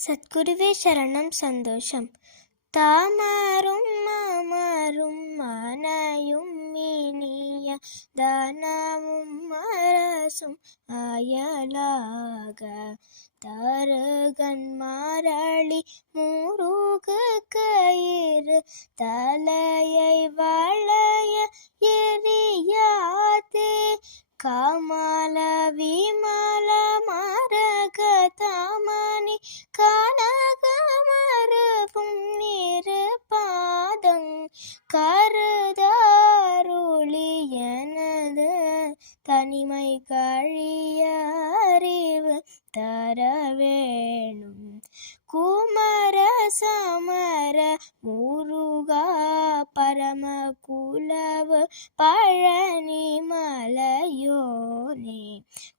சத்குருவே சரணம் சந்தோஷம். தாமரும் மாமரும் மனையும் இனிய தானமும் அரசும் அயலாக தருகன் மாரளி முருக கயிறு தலையை வளைய எரியாதே கமல விமல மரக தாமணி கனக மரபும் நிறு பாதங் கருதாருளி எனது தனிமை கழிய அறிவு தர வேணும். குமர சமர முருகா பரம குலவு பழனி மலையோனே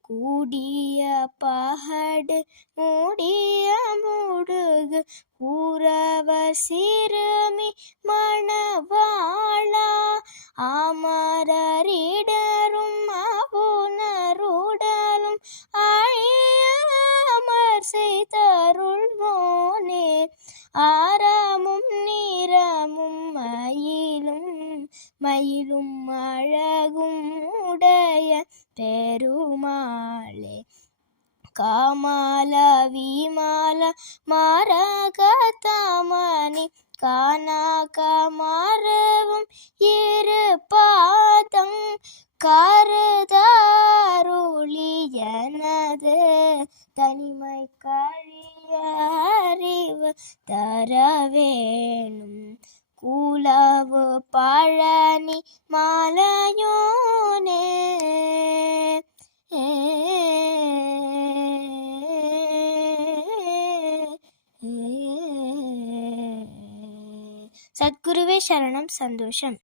கூடிய பகடு மூடிய முடுகு கூறவ சிறுமி மணவாளா அமரரிடரும் அவுணருடலும் அழியாமற் செய்தருள்வோனே ஆரமும் நீரமும் மயிலும் அழகும் உடைய பெருமாளே காமல விமல மரக தாமணி கனக மரவும் இரு பாதம் கருதாருளி எனது தனிமை கழிய அறிவு தர வேணும். குலவு பழனி மலையோனே சத்குருவே சரணம் சந்தோஷம்.